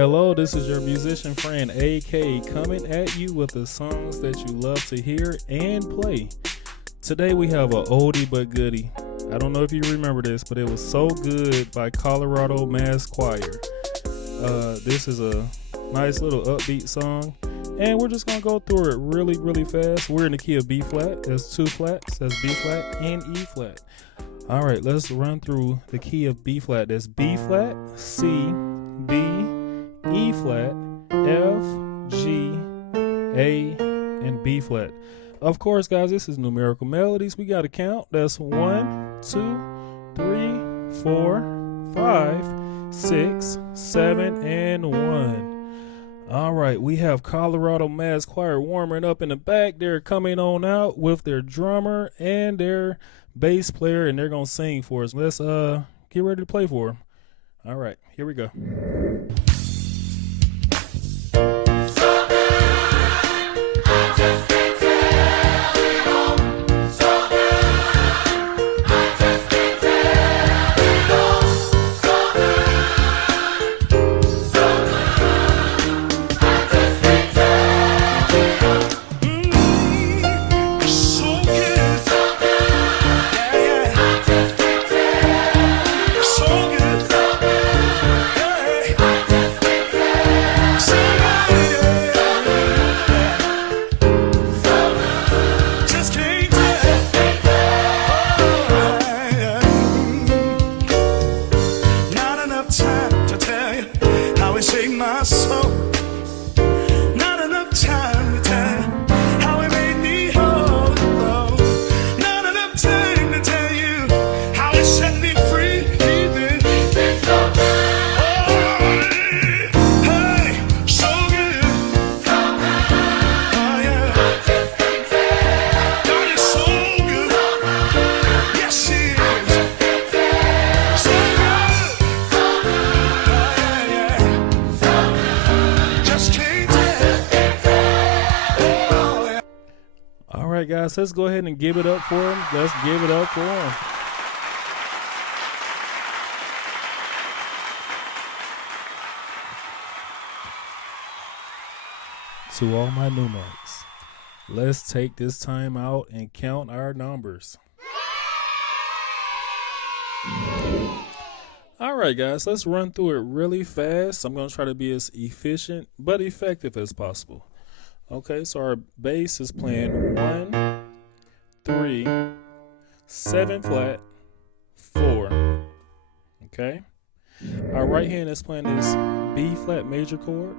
Hello, this is your musician friend AK coming at you with the songs that you love to hear and play. Today we have a oldie but goodie. I don't know if you remember this, but it was So Good by Colorado Mass Choir. This is a nice little upbeat song, and we're just gonna go through it really fast. We're in the key of B flat. There's two flats. That's B flat and E flat. All right, let's run through the key of B flat. That's B flat, C, B, E flat, F, G, A, and B flat. Of course, guys, this is numerical melodies. We got to count. That's 1, 2, 3, 4, 5, 6, 7, and 1. All right, we have Colorado Mass Choir warming up in the back. They're coming on out with their drummer and their bass player, and they're going to sing for us. Let's get ready to play for them. All right, here we go. All right, guys, let's go ahead and give it up for him. Let's give it up for him. To all my numerics, let's take this time out and count our numbers. All right, guys, let's run through it really fast. I'm going to try to be as efficient but effective as possible. Okay, so our bass is playing 1, 3, 7 flat, 4. Okay, our right hand is playing this B flat major chord.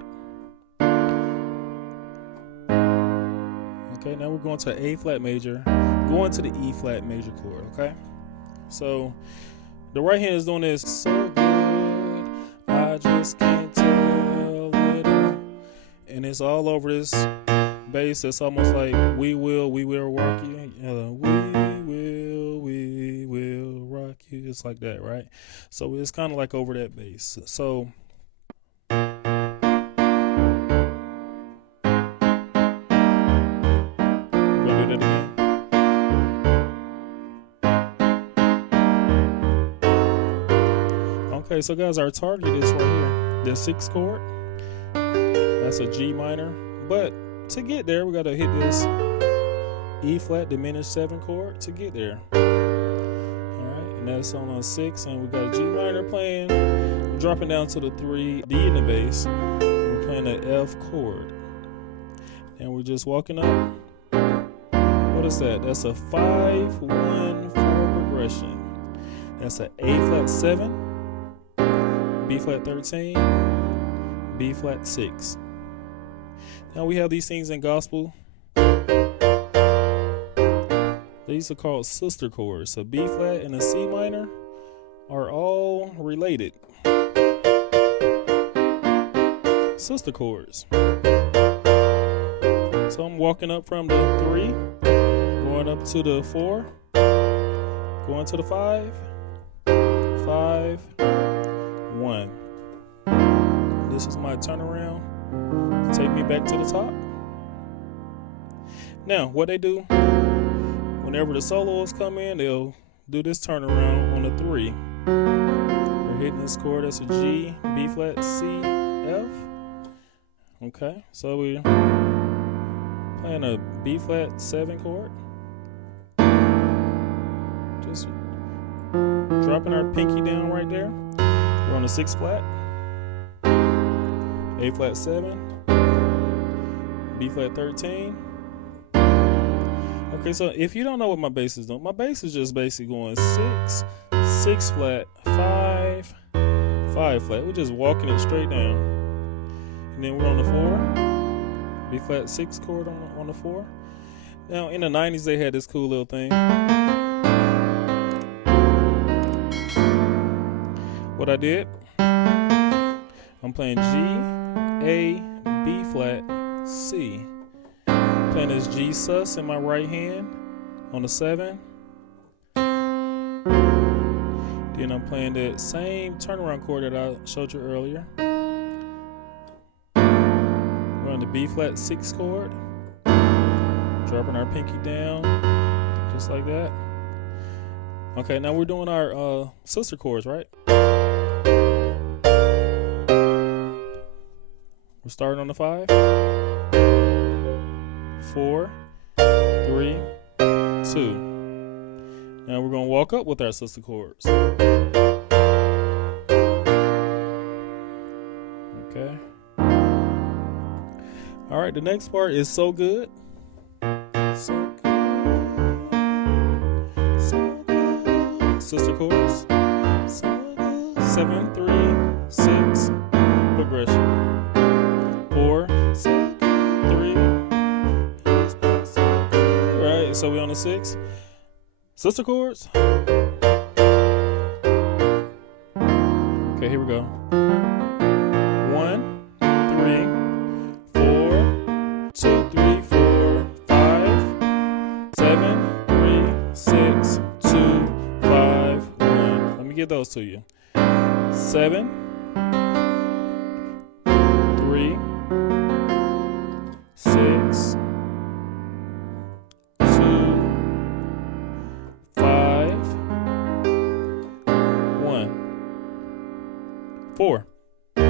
Okay, now we're going to A flat major, going to the E flat major chord. Okay, so the right hand is doing this. So good, I just can't tell it all. And it's all over this bass. It's almost like we will rock you. We will rock you. It's like that, right? So it's kind of like over that bass. So we're gonna do that again. Okay, so guys, our target is right here. The 6th chord. That's a G minor, but to get there, we got to hit this E flat diminished 7 chord to get there. All right, and that's on a 6, and we got a G minor playing. We're dropping down to the 3, D in the bass. We're playing the F chord, and we're just walking up. What is that? That's a 5-1-4 progression. That's an A flat 7, B flat 13, B flat 6. Now we have these things in gospel. These are called sister chords. So B flat and a C minor are all related. Sister chords. So I'm walking up from the 3, going up to the 4, going to the 5, 5, 1. This is my turnaround. Take me back to the top. Now, what they do, whenever the solos come in, they'll do this turnaround on the 3. They're hitting this chord. That's a G, B flat, C, F. Okay, so we're playing a B flat 7 chord. Just dropping our pinky down right there. We're on the 6 flat, A flat 7, B flat 13. Okay, so if you don't know what my bass is doing, my bass is just basically going 6, 6 flat, 5, 5 flat. We're just walking it straight down. And then we're on the 4, B flat 6 chord on the 4. Now in the 90s they had this cool little thing. What I did, I'm playing G, A, B flat, C. Playing this G sus in my right hand on the 7. Then I'm playing that same turnaround chord that I showed you earlier. We're on the B flat 6 chord. Dropping our pinky down, just like that. Okay, now we're doing our sister chords, right? We're starting on the 5, 4, 3, 2. Now we're going to walk up with our sister chords. Okay. All right, the next part is so good. So good. So good. Sister chords. So good. 7, 3, 6. Progression. 4, 6, 3. Right, so we're on the 6. Sister chords. Okay, here we go. 1, 3, 4, 2, 3, 4, 5, 7, 3, 6, 2, 5, 1. Let me get those to you. 7, 3, 6, 2, 5, 1, 4, 3.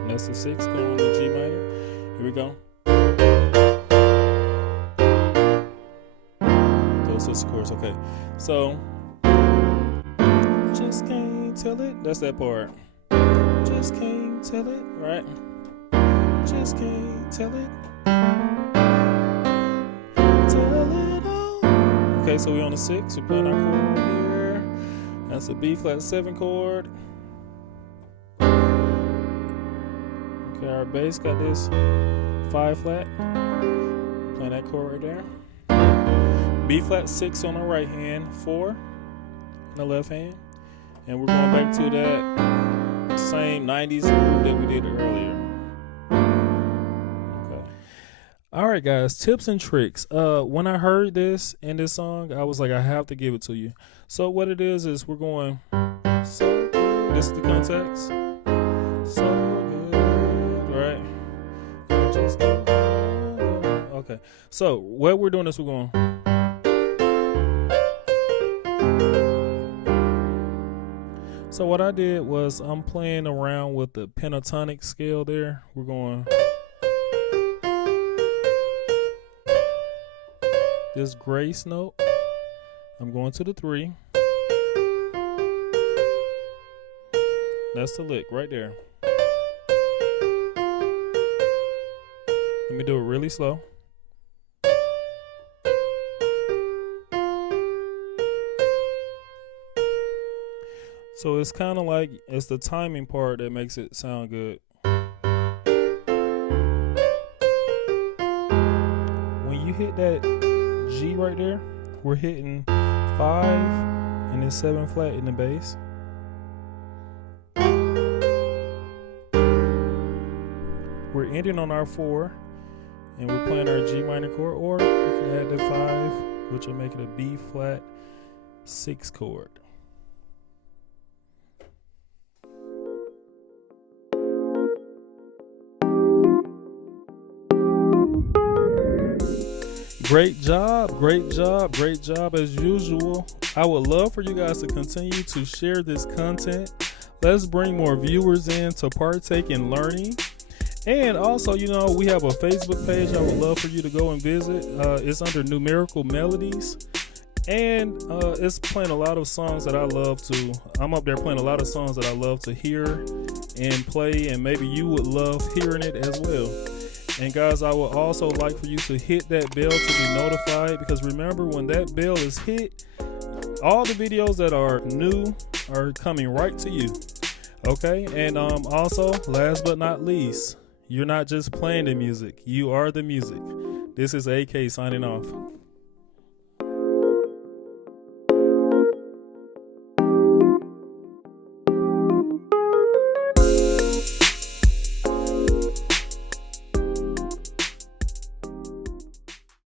And that's the 6 going on the G minor. Here we go. Those sister chords, okay. So, just can't tell it. That's that part. Just can't tell it, right? Just can't tell it. Tell it all. Okay, so we're on the 6. We're playing our chord right here. That's a B flat 7 chord. Okay, our bass got this 5 flat. Playing that chord right there. B flat 6 on the right hand, 4 on the left hand. And we're going back to that same 90s groove that we did earlier. Okay. All right, guys, tips and tricks. When I heard this in this song, I was like, I have to give it to you. So what it is we're going, so good. This is the context. So good, right? Just good. Okay. So what we're doing is we're going. So what I did was I'm playing around with the pentatonic scale there. We're going this grace note. I'm going to the 3. That's the lick right there. Let me do it really slow. So it's kind of like, it's the timing part that makes it sound good. When you hit that G right there, we're hitting 5 and then 7 flat in the bass. We're ending on our 4 and we're playing our G minor chord, or you can add the 5, which will make it a B flat 6 chord. Great job, great job, great job as usual. I would love for you guys to continue to share this content. Let's bring more viewers in to partake in learning. And also, we have a Facebook page I would love for you to go and visit. It's under Numerical Melodies. And it's playing a lot of songs that I'm up there playing a lot of songs that I love to hear and play, and maybe you would love hearing it as well. And guys, I would also like for you to hit that bell to be notified, because remember, when that bell is hit, all the videos that are new are coming right to you. Okay, and also, last but not least, you're not just playing the music, you are the music. This is AK signing off.